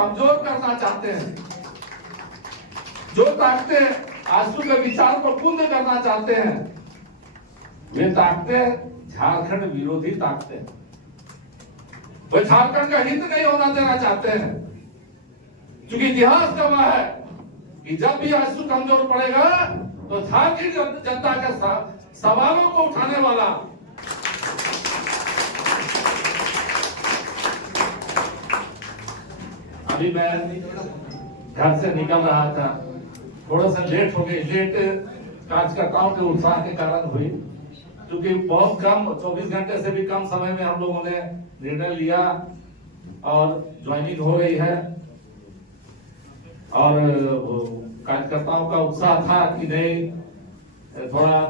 कमजोर करना चाहते हैं, जो ताकतें आजसू के विचार को कुंद करना चाहते हैं, वे ताकतें झारखंड विरोधी ताकतें, वे झारखंड का हित नहीं होना देना चाहते हैं। क्योंकि इतिहास गवाह है कि जब भी आजसू कमजोर पड़ेगा तो झारखंड जनता के सवालों को उठाने वाला अभी मैं घर से निकल रहा था, थोड़ा सा लेट हो गई। लेट कार्यकर्ताओं के उत्साह के कारण हुई, क्योंकि बहुत कम 24 घंटे से भी कम समय में हम लोगों ने निर्णय लिया और ज्वाइनिंग हो गई है। और कार्यकर्ताओं का उत्साह था कि नहीं थोड़ा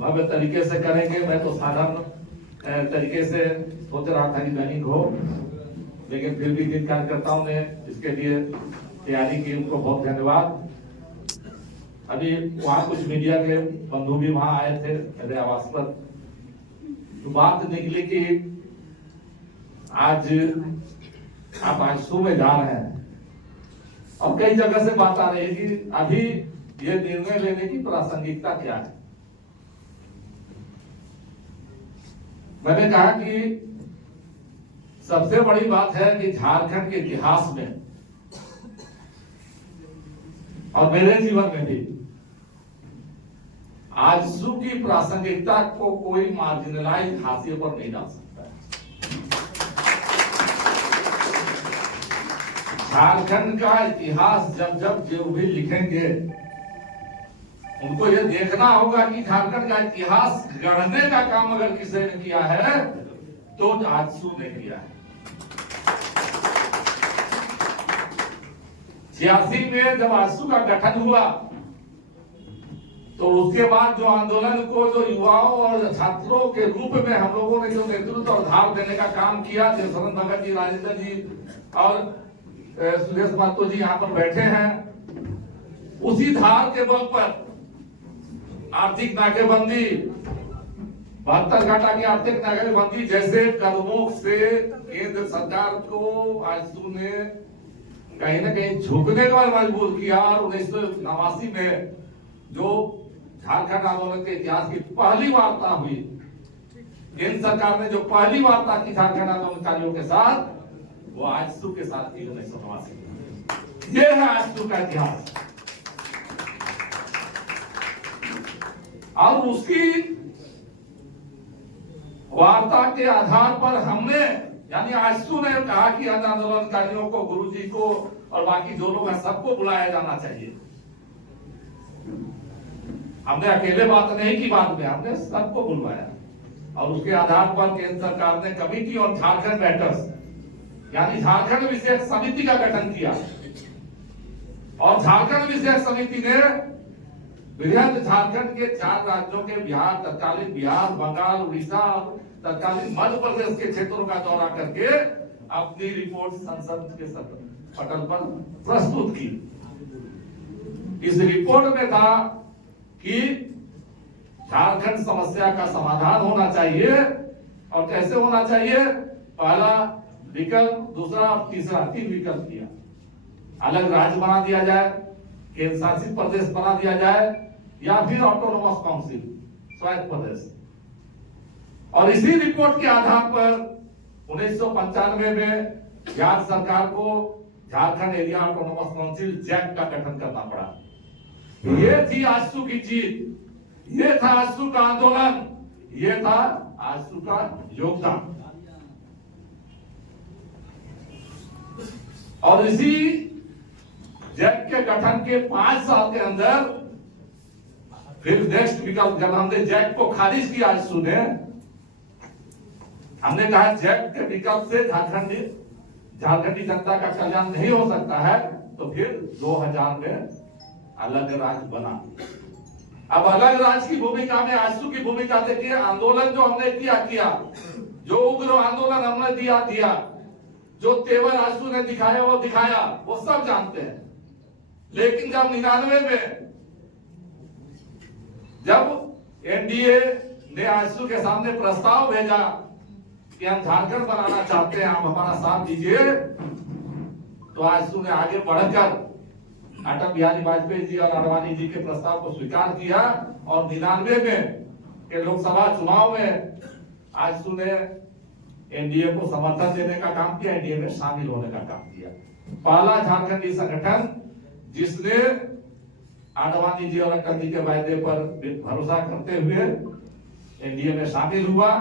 भव्य तरीके से करेंगे। मैं तो साधारण तरीके से सोच रहा था कि ज्वाइनिंग हो, लेकिन फिर भी जिन कार्यकर्ताओं ने इसके लिए तैयारी की उनको बहुत धन्यवाद। अभी वहाँ कुछ मीडिया के बंधु भी वहाँ आए थे मेरे आवास पर, तो बात निकली कि आज आप आजसू में जा रहे हैं और कई जगह से बात आ रही है कि अभी ये निर्णय लेने की प्रासंगिकता क्या है। मैंने कहा कि सबसे बड़ी बात है कि झारखंड के इतिहास में और मेरे जीवन में भी आजसू की प्रासंगिकता को कोई मार्जिनलाइज हाशिए पर नहीं डाल सकता है। झारखंड का इतिहास जब जो भी लिखेंगे उनको ये देखना होगा कि झारखंड का इतिहास गढ़ने का काम अगर किसी ने किया है तो आजसू ने किया है। 86 में जब आजसू का गठन हुआ तो उसके बाद जो आंदोलन को जो युवाओं और छात्रों के रूप में हम लोगों ने जो नेतृत्व और धार देने का काम किया, देवशरण भगत जी, राजेंद्र जी और सुरेश महतो जी यहाँ पर बैठे हैं, उसी धार के बल पर आर्थिक नाकेबंदी, 72 घंटा की आर्थिक नाकेबंदी जैसे कदमों से केंद्र सरकार को आजसू ने कहीं ना कहीं झुकने का मजबूर किया। और 1989 में जो झारखंड आंदोलन के इतिहास की पहली वार्ता हुई, केंद्र सरकार ने जो पहली वार्ता की झारखंड आंदोलनकारियों के साथ, वो आजसू के साथ की 1989। ये है आजसू का इतिहास। और उसकी वार्ता के आधार पर हमने, यानी आजसू ने कहा कि आंदोलनकारियों को, गुरुजी को और बाकी जो लोग हैं सबको बुलाया जाना चाहिए। हमने अकेले बात नहीं की, बाद में हमने सबको बुलवाया और उसके आधार पर केंद्र सरकार ने कमिटी ऑन झारखंड मैटर्स यानी झारखंड विशेष समिति का गठन किया। और झारखंड विशेष समिति ने बृहद झारखंड के 4 राज्यों के बिहार, तत्कालीन बिहार, बंगाल, उड़ीसा, तत्कालीन मध्य प्रदेश के क्षेत्रों का दौरा करके अपनी रिपोर्ट संसद के पटल पर प्रस्तुत की। इस रिपोर्ट में था कि झारखंड समस्या का समाधान होना चाहिए और कैसे होना चाहिए। पहला विकल्प, दूसरा और तीसरा, 3 विकल्प दिया। अलग राज्य बना दिया जाए, केंद्र शासित प्रदेश बना दिया जाए, या फिर ऑटोनोमस काउंसिल, स्वायत्त प्रदेश। और इसी रिपोर्ट के आधार पर 1995 में बिहार सरकार को Jharkhand area autonomous council JAC का गठन करना पड़ा। ये थी आजसू की जीत, ये था आजसू का आंदोलन, ये था आजसू का योगदान। और इसी जैक के गठन के 5 साल के अंदर फिर नेक्स्ट विकल्प, जब हमने जैक को खारिज किया आजसू ने, हमने कहा जैक के विकल्प से झारखंडी जनता का कल्याण नहीं हो सकता है, तो फिर 2000 में अलग राज्य बना। अब अलग राज्य की भूमिका में आजसू की भूमिका देखिए। आंदोलन जो हमने किया, जो उग्र आंदोलन हमने दिया, जो तेवर आजसू ने दिखाया वो दिखाया, वो सब जानते हैं। लेकिन जब 99 में जब एनडीए ने आजसू के सामने प्रस्ताव भेजा कि हम झारखंड बनाना चाहते हैं, आप हमारा साथ दीजिए, तो आजसू ने आगे बढ़कर अटल बिहारी वाजपेयी जी और आडवाणी जी के प्रस्ताव को स्वीकार किया और 99 में के लोकसभा चुनाव में आजसू ने एनडीए को समर्थन देने का काम किया, एनडीए में शामिल होने का काम किया। पहला झारखंडी संगठन जिसने आडवाणी जी और अटल जी के वायदे पर भरोसा करते हुए एनडीए में शामिल हुआ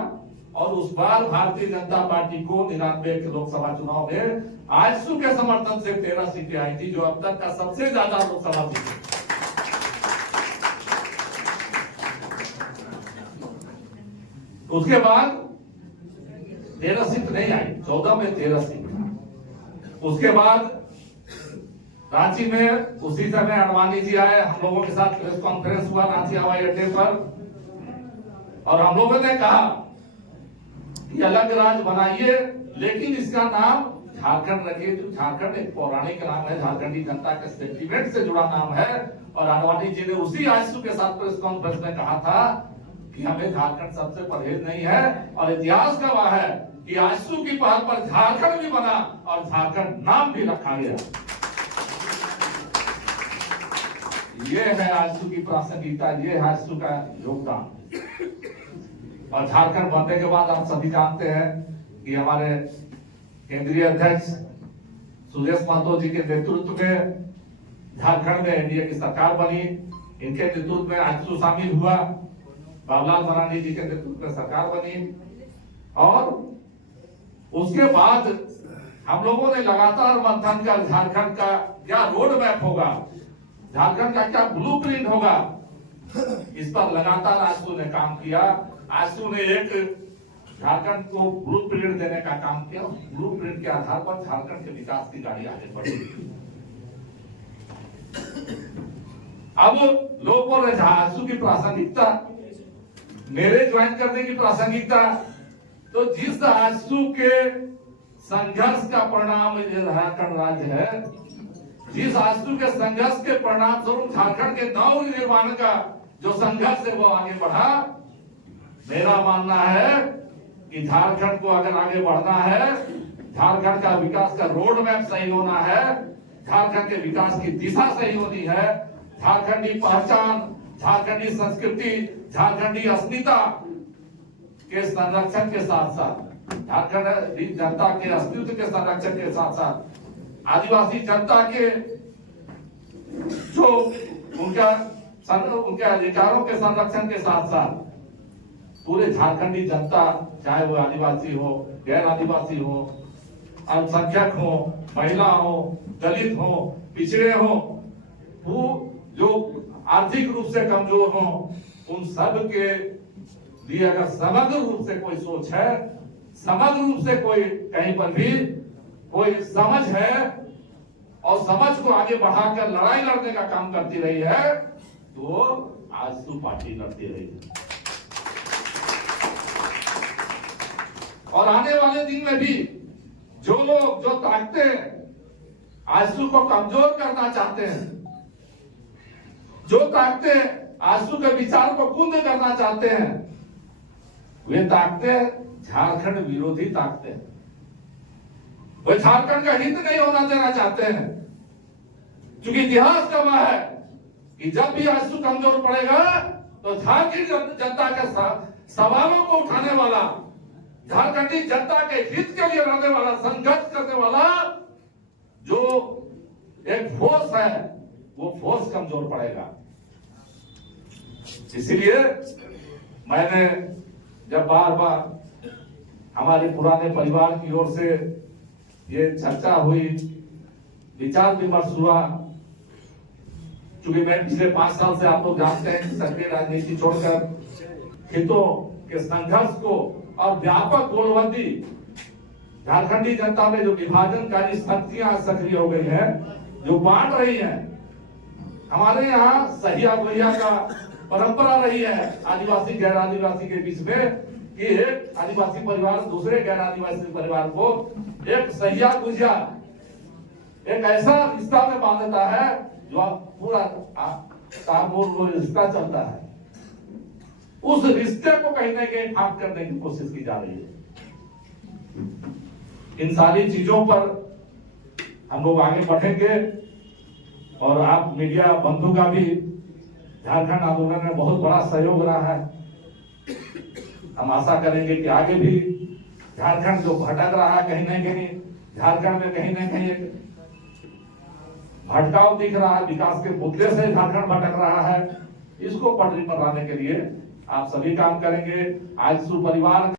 और उस बार भारतीय जनता पार्टी को 99 के लोकसभा चुनाव में आजसू के समर्थन से 13 सीटें आई थी, जो अब तक का सबसे ज्यादा लोकसभा सीटें। उसके बाद 13 सीट नहीं आई, 14 में 13 सीट। उसके बाद रांची में उसी समय आडवाणी जी आए, हम लोगों के साथ प्रेस कॉन्फ्रेंस हुआ रांची हवाई अड्डे पर और हम लोगों ने कहा कि अलग राज्य बनाइए, लेकिन इसका नाम झारखंड रखिए। जो झारखंड एक पौराणिक नाम है, झारखंडी जनता के सेंटिमेंट से जुड़ा नाम है और आडवाणी जी ने उसी आजसू के साथ प्रेस कॉन्फ्रेंस में कहा था कि हमें झारखंड सबसे परहेज नहीं है और इतिहास गवाह है कि आजसू की पहल पर झारखंड भी बना और झारखंड नाम भी रखा गया। ये है आजसू की प्रासंगिकता, ये है आजसू का योगदान। और झारखंड बनने के बाद आप सभी जानते हैं कि हमारे केंद्रीय अध्यक्ष सुदेश महतो जी के नेतृत्व में झारखंड में एनडीए की सरकार बनी। इनके नेतृत्व में आजसू शामिल हुआ, बाबूलाल मरांडी जी के नेतृत्व में सरकार बनी और उसके बाद हम लोगों ने लगातार मंथन कर झारखंड का क्या रोड मैप होगा, झारखंड का क्या ब्लूप्रिंट होगा, इस पर लगातार आजसू ने काम किया। आजसू ने एक झारखंड को ब्लूप्रिंट देने का काम किया। ब्लूप्रिंट के आधार पर झारखंड के विकास की गाड़ी आगे बढ़ी। अब लोग बोल रहे आजसू की प्रासंगिकता, मेरे ज्वाइन करने की प्रासंगिकता, तो जिस आजसू के संघर्ष का परिणाम ये झारखंड राज्य है, जिस आजसू के संघर्ष के परिणाम स्वरूप झारखंड के नव निर्माण का जो संघर्ष है वो आगे बढ़ा। मेरा मानना है कि झारखंड को अगर आगे बढ़ना है, झारखंड का विकास का रोड मैप सही होना है, झारखंड के विकास की दिशा सही होनी है, झारखंडी पहचान, झारखंडी संस्कृति, झारखंडी अस्मिता के संरक्षण के साथ साथ, झारखंड जनता के अस्तित्व के संरक्षण के साथ साथ, आदिवासी जनता के जो उनके अधिकारों के संरक्षण के साथ साथ पूरे झारखंडी जनता, चाहे वो आदिवासी हो, गैर आदिवासी हो, अल्पसंख्यक हो, महिला हो, दलित हो, पिछड़े हो, वो जो आर्थिक रूप से कमजोर हो, उन सब के लिए अगर समग्र रूप से कोई सोच है, समग्र रूप से कोई कहीं पर भी कोई समझ है और समझ को आगे बढ़ाकर लड़ाई लड़ने का काम करती रही है, तो आजसू पार्टी लड़ती रही है। और आने वाले दिन में भी जो लोग, जो ताकतें आजसू को कमजोर करना चाहते हैं, जो ताकतें आजसू के विचार को कुंद करना चाहते हैं, वे ताकतें झारखंड विरोधी ताकतें हैं। वे झारखंड का हित नहीं होना देना चाहते हैं, क्योंकि इतिहास गवाह है कि जब भी आजसू कमजोर पड़ेगा तो झारखंड जनता के सवालों को उठाने वाला, झारखंडी जनता के हित के लिए लड़ने वाला, संघर्ष करने वाला जो एक फोर्स है, वो फोर्स कमजोर पड़ेगा। इसलिए मैंने जब बार बार हमारे पुराने परिवार की ओर से ये चर्चा हुई, विचार विमर्श हुआ, क्योंकि मैं पिछले 5 साल से, आप लोग जानते हैं, सक्रिय राजनीति छोड़कर हितों के संघर्ष को और व्यापक गोलबंदी, झारखंडी जनता में जो विभाजनकारी शक्तियां सक्रिय हो गई है, जो बांट रही है। हमारे यहाँ सहिया भैया का परंपरा रही है आदिवासी गैर आदिवासी के बीच में कि एक आदिवासी परिवार दूसरे गैर आदिवासी परिवार को एक सहिया गुजिया, एक ऐसा रिश्ता में बांधता है जो पूरा रिश्ता चलता है। उस रिश्ते को कहीं ना कहीं फाक करने की कोशिश की जा रही है। इन सारी चीजों पर हम लोग आगे बढ़ेंगे और आप मीडिया बंधु का भी झारखंड आंदोलन में बहुत बड़ा सहयोग रहा है। हम आशा करेंगे कि आगे भी झारखंड जो भटक रहा है कहीं न कहीं, झारखंड में कहीं न कहीं एक भटकाव दिख रहा है, विकास के मुद्दे से झारखंड भटक रहा है, इसको पटरी पर लाने के लिए आप सभी काम करेंगे। आज सुपरिवार